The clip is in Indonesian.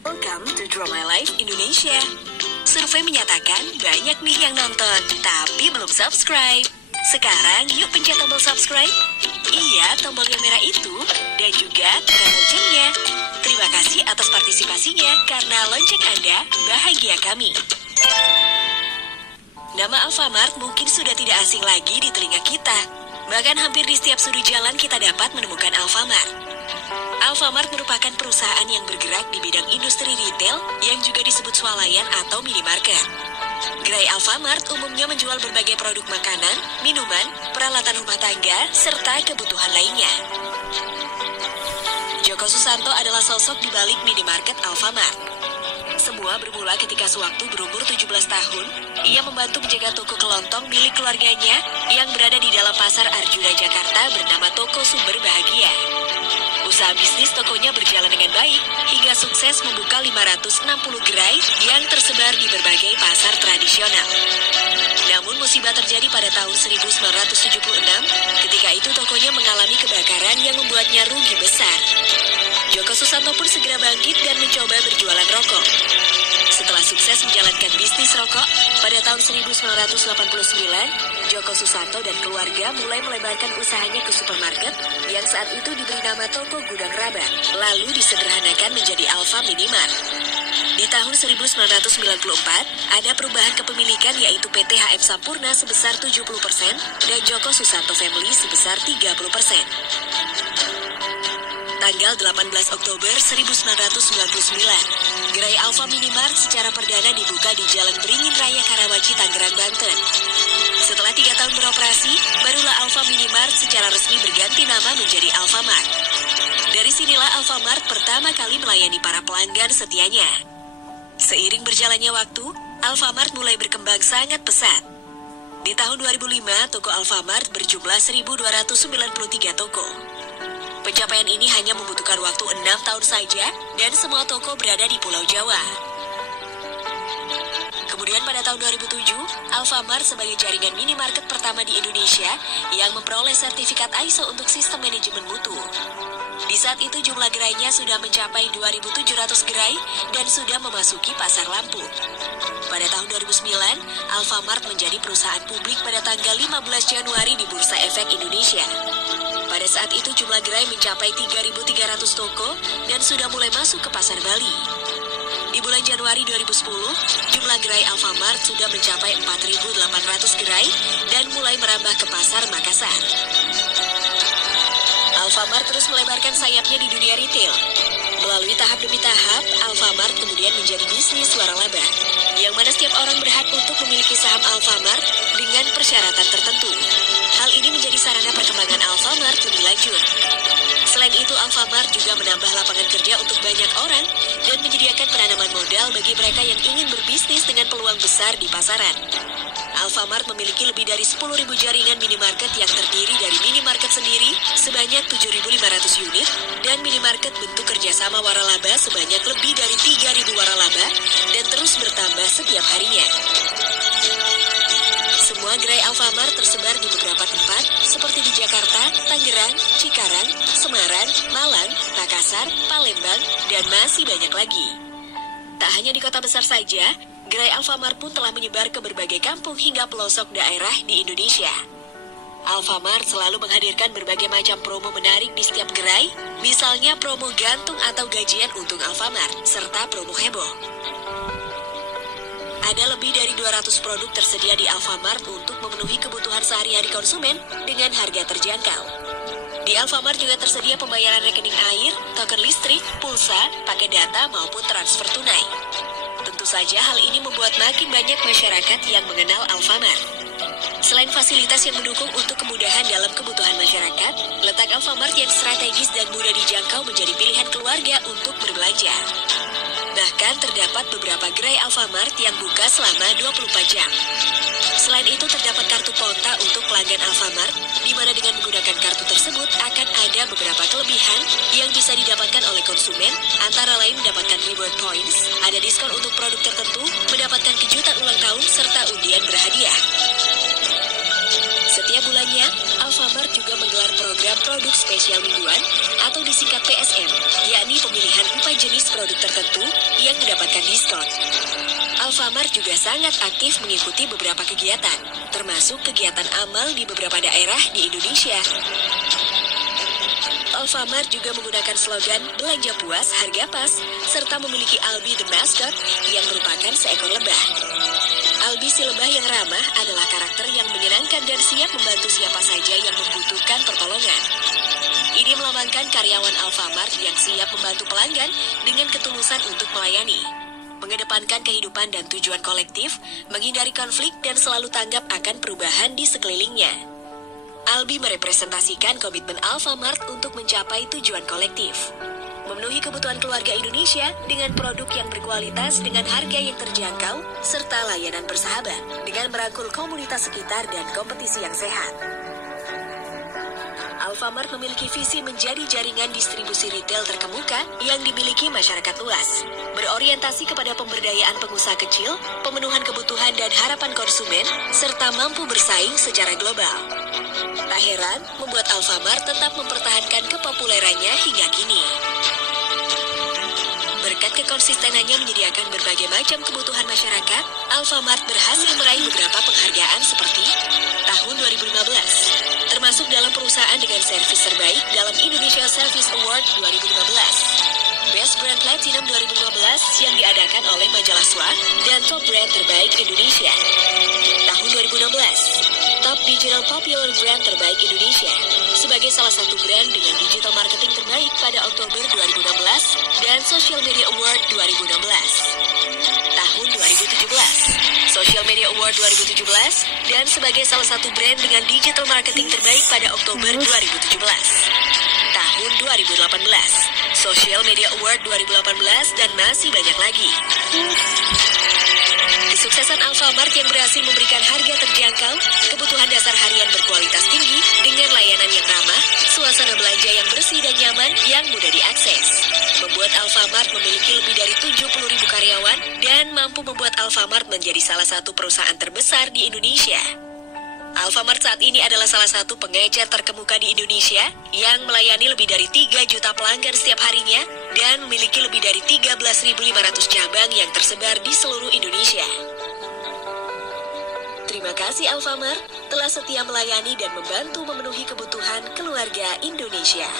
Welcome to Draw My Life Indonesia. Survei menyatakan banyak nih yang nonton, tapi belum subscribe. Sekarang yuk pencet tombol subscribe. Iya, tombol yang merah itu. Dan juga tekan loncengnya. Terima kasih atas partisipasinya, karena lonceng Anda bahagia kami. Nama Alfamart mungkin sudah tidak asing lagi di telinga kita. Bahkan hampir di setiap sudut jalan kita dapat menemukan Alfamart. Alfamart merupakan perusahaan yang bergerak di bidang industri retail yang juga disebut swalayan atau minimarket. Gerai Alfamart umumnya menjual berbagai produk makanan, minuman, peralatan rumah tangga, serta kebutuhan lainnya. Joko Susanto adalah sosok di balik minimarket Alfamart. Semua bermula ketika sewaktu berumur 17 tahun, ia membantu menjaga toko kelontong milik keluarganya yang berada di dalam pasar Arjuna, Jakarta bernama Toko Sumber Bahagia. Usaha bisnis tokonya berjalan dengan baik hingga sukses membuka 560 gerai yang tersebar di berbagai pasar tradisional. Namun musibah terjadi pada tahun 1976, ketika itu tokonya mengalami kebakaran yang membuatnya rugi besar. Joko Susanto pun segera bangkit dan mencoba berjualan rokok. Setelah sukses menjalankan bisnis rokok, pada tahun 1989, Joko Susanto dan keluarga mulai melebarkan usahanya ke supermarket yang saat itu diberi nama Toko Gudang Rabat, lalu disederhanakan menjadi Alfa Minimart. Di tahun 1994, ada perubahan kepemilikan yaitu PT HM Sampurna sebesar 70% dan Joko Susanto Family sebesar 30%. Tanggal 18 Oktober 1999, gerai Alfa Minimart secara perdana dibuka di Jalan Beringin Raya Karawaci, Tangerang, Banten. Setelah 3 tahun beroperasi, barulah Alfa Minimart secara resmi berganti nama menjadi Alfamart. Dari sinilah Alfamart pertama kali melayani para pelanggan setianya. Seiring berjalannya waktu, Alfamart mulai berkembang sangat pesat. Di tahun 2005, toko Alfamart berjumlah 1.293 toko. Pencapaian ini hanya membutuhkan waktu 6 tahun saja dan semua toko berada di Pulau Jawa. Kemudian pada tahun 2007, Alfamart sebagai jaringan minimarket pertama di Indonesia yang memperoleh sertifikat ISO untuk sistem manajemen mutu. Di saat itu jumlah gerainya sudah mencapai 2.700 gerai dan sudah memasuki pasar Lampung. Pada tahun 2009, Alfamart menjadi perusahaan publik pada tanggal 15 Januari di Bursa Efek Indonesia. Pada saat itu jumlah gerai mencapai 3.300 toko dan sudah mulai masuk ke pasar Bali. Di bulan Januari 2010, jumlah gerai Alfamart sudah mencapai 4.800 gerai dan mulai merambah ke pasar Makassar. Alfamart terus melebarkan sayapnya di dunia retail. Melalui tahap demi tahap, Alfamart kemudian menjadi bisnis waralaba, yang mana setiap orang berhak untuk memiliki saham Alfamart dengan persyaratan tertentu. Hal ini menjadi sarana perkembangan Alfamart lebih lanjut. Selain itu, Alfamart juga menambah lapangan kerja untuk banyak orang dan menyediakan penanaman modal bagi mereka yang ingin berbisnis dengan peluang besar di pasaran. Alfamart memiliki lebih dari 10.000 jaringan minimarket yang terdiri dari minimarket sendiri sebanyak 7.500 unit dan minimarket bentuk kerjasama waralaba sebanyak lebih dari 3.000 waralaba dan terus bertambah setiap harinya. Semua gerai Alfamart tersebar di beberapa tempat seperti di Jakarta, Tangerang, Cikarang, Semarang, Malang, Makassar, Palembang, dan masih banyak lagi. Tak hanya di kota besar saja, gerai Alfamart pun telah menyebar ke berbagai kampung hingga pelosok daerah di Indonesia. Alfamart selalu menghadirkan berbagai macam promo menarik di setiap gerai, misalnya promo gantung atau gajian untung Alfamart, serta promo heboh. Ada lebih dari 200 produk tersedia di Alfamart untuk memenuhi kebutuhan sehari-hari konsumen dengan harga terjangkau. Di Alfamart juga tersedia pembayaran rekening air, token listrik, pulsa, paket data maupun transfer tunai. Tentu saja hal ini membuat makin banyak masyarakat yang mengenal Alfamart. Selain fasilitas yang mendukung untuk kemudahan dalam kebutuhan masyarakat, letak Alfamart yang strategis dan mudah dijangkau menjadi pilihan keluarga untuk berbelanja. Bahkan terdapat beberapa gerai Alfamart yang buka selama 24 jam. Selain itu terdapat kartu Ponta untuk pelanggan Alfamart, di mana dengan menggunakan kartu tersebut akan ada beberapa kelebihan yang bisa didapatkan oleh konsumen, antara lain mendapatkan reward points, ada diskon untuk produk tertentu, mendapatkan kejutan ulang tahun, serta undian berhadiah. Setiap bulannya, Alfamart juga menggelar program produk spesial mingguan atau disingkat PSM, yakni pemilihan 4 jenis produk tertentu yang mendapatkan diskon. Alfamart juga sangat aktif mengikuti beberapa kegiatan, termasuk kegiatan amal di beberapa daerah di Indonesia. Alfamart juga menggunakan slogan belanja puas, harga pas, serta memiliki Albi the Mascot yang merupakan seekor lebah. Albi si lebah yang ramah adalah karakter yang menyenangkan dan siap membantu siapa saja yang membutuhkan pertolongan. Ini melambangkan karyawan Alfamart yang siap membantu pelanggan dengan ketulusan untuk melayani, mengedepankan kehidupan dan tujuan kolektif, menghindari konflik dan selalu tanggap akan perubahan di sekelilingnya. Albi merepresentasikan komitmen Alfamart untuk mencapai tujuan kolektif, memenuhi kebutuhan keluarga Indonesia dengan produk yang berkualitas dengan harga yang terjangkau, serta layanan bersahabat dengan merangkul komunitas sekitar dan kompetisi yang sehat. Alfamart memiliki visi menjadi jaringan distribusi retail terkemuka yang dimiliki masyarakat luas, berorientasi kepada pemberdayaan pengusaha kecil, pemenuhan kebutuhan dan harapan konsumen, serta mampu bersaing secara global. Tak heran, membuat Alfamart tetap mempertahankan kepopulerannya hingga kini. Berkat kekonsistenannya menyediakan berbagai macam kebutuhan masyarakat, Alfamart berhasil meraih beberapa penghargaan seperti tahun 2015, termasuk dalam perusahaan dengan servis terbaik dalam Indonesia Service Award 2015, Best Brand Platinum 2015 yang diadakan oleh majalah SWA, dan Top Brand Terbaik Indonesia. Tahun 2016, Top Digital Popular Brand Terbaik Indonesia sebagai salah satu brand dengan digital marketing terbaik pada Oktober 2016 dan Social Media Award 2016. Tahun 2017, Social Media Award 2017 dan sebagai salah satu brand dengan digital marketing terbaik pada Oktober 2017. Tahun 2018, Social Media Award 2018 dan masih banyak lagi. Kesuksesan Alfamart yang berhasil memberikan harga terjangkau, kebutuhan dasar harian berkualitas tinggi, dengan layanan yang ramah, suasana belanja yang bersih dan nyaman yang mudah diakses, membuat Alfamart memiliki lebih dari 70.000 karyawan dan mampu membuat Alfamart menjadi salah satu perusahaan terbesar di Indonesia. Alfamart saat ini adalah salah satu pengecer terkemuka di Indonesia yang melayani lebih dari 3 juta pelanggan setiap harinya dan memiliki lebih dari 13.500 cabang yang tersebar di seluruh Indonesia. Terima kasih Alfamart telah setia melayani dan membantu memenuhi kebutuhan keluarga Indonesia.